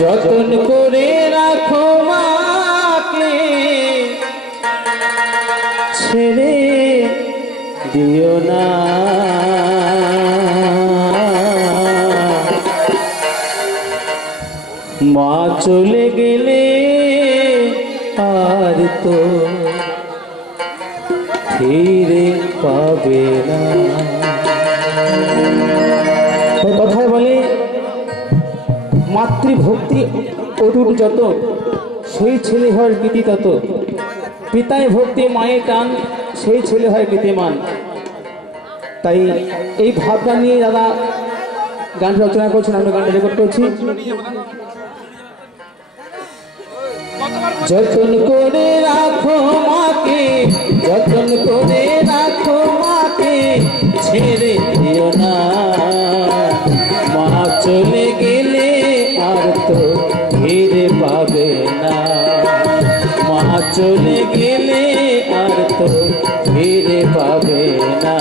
যতন করে রাখো মাকে, ছেড়ে দিও না। মা চলে গেলে আর তো ফিরে পাবে না। কথায় বলে মাতৃভক্তি অটুট যত, সেই ছেলে হয় কৃতি তত। পিতায় ভক্তি মায়ের টান, সেই ছেলে হয় কৃতিমান। তাই এই ভাবনা নিয়ে দাদা গান রচনা করছেন, আমরা গানটা রেকর্ড করছি। যতন করে রাখো মাকে, যতন করে রাখো মাকে, ছেড়ে দিও না। মা চলে গেলে আর তো ফিরে পাবে না। মা চলে গেলে আর তো ফিরে পাবে না।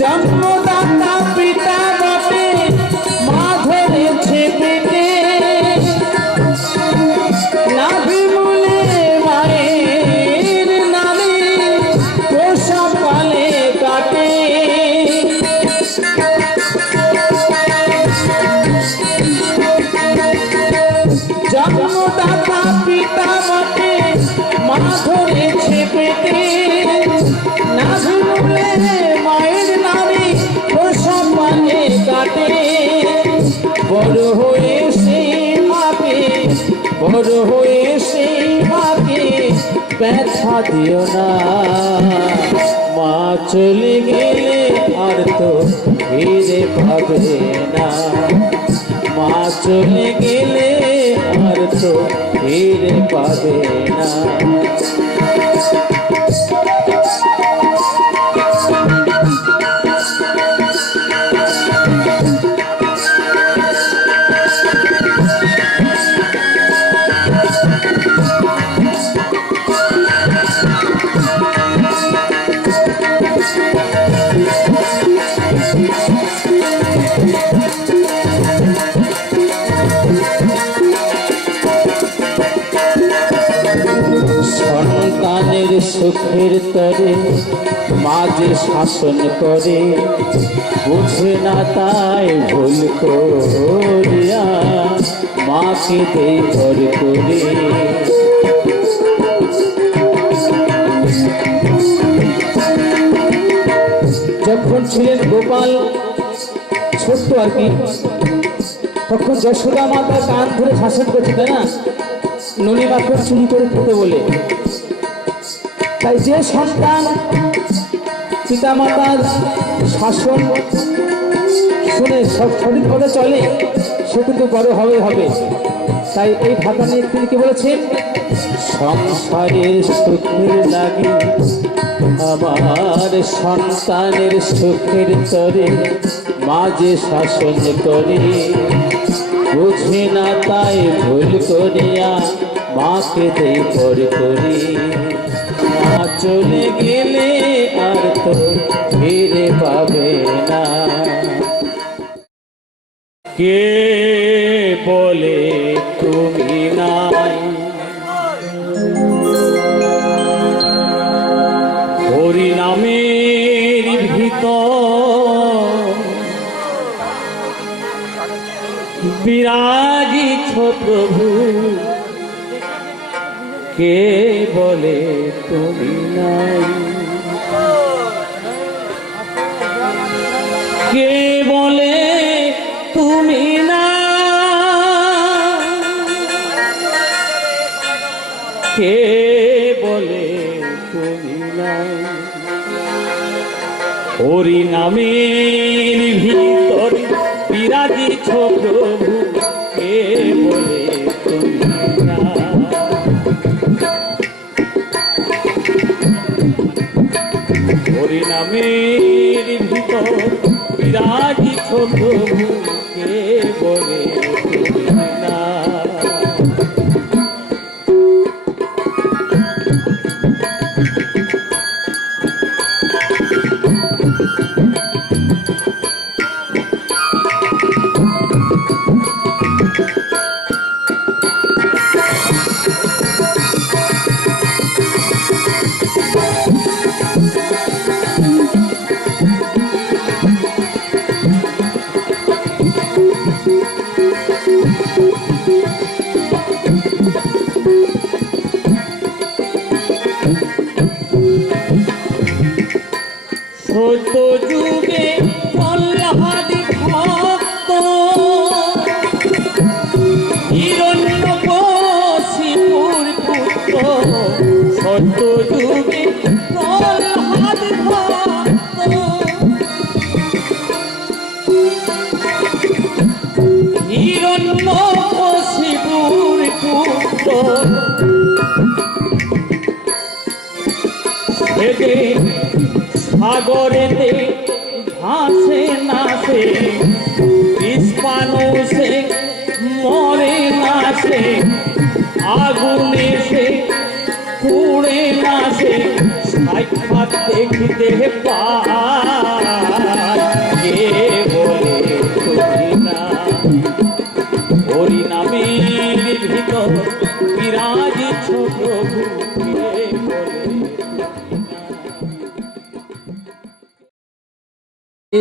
জন্মদাতা পিতা বটে, মা ধরেছে পেটে, নাভি মূলে মায়ের নামে প্রসব কালে কাটে। জন্মদাতা পিতা বটে, মা ধরেছে পেটে, নাভি মূলে মায়ের নামে প্রসব কালে কাটে। বড় হয়ে সেই মাকে, বড় হয়ে সেই মাকে ব্যথা দিও না। মা চলে গেলে আর তো ফিরে পাবে না। মা চলে গেলে আর তো ফিরে পাবে না। সন্তানের সুখের তরে মা যে শাসন করে, বুঝে না তাই ভুল করিয়া মাকে দেই ভর করে। যখন ছিলেন গোপাল ছোট্ট আর কি, তখন যশোদা মাতা কান ধরে শাসন করছে, তাই না, ননি মাখন চুরি করে খেতে বলে। তাই যে সন্তান পিতা মাতার শাসন শুনে সব সঠিক পথে চলে, সে কিন্তু বড় হবে। তাই এই ভাষা নিয়ে তিনি কি বলেছেন, সংসারের সুখের লাগে আমার সন্তানের সুখের তরে মা যে শাসন করে, বুঝে না তাই ভুল করিয়া মাকে দেই পর করি। মা চলে গেলে আর তো ফিরে পাবে না। কে বলে তুমি নাই, হরি নামের ভিতর বিরাজিছ প্রভু। কে বলে তুমি নাই, কে বলে তুমি না, কে বলে তুমি নাই। হরি নামের ভিতর বিরাজিছ প্রভু, শিবুর পুত্র এতে সাগরেতে ভাসে নাচে ইস্পানুষে মরে নাচে আগুনে সে পুড়ে নাচে সাক্ষাৎ দেখতে পায়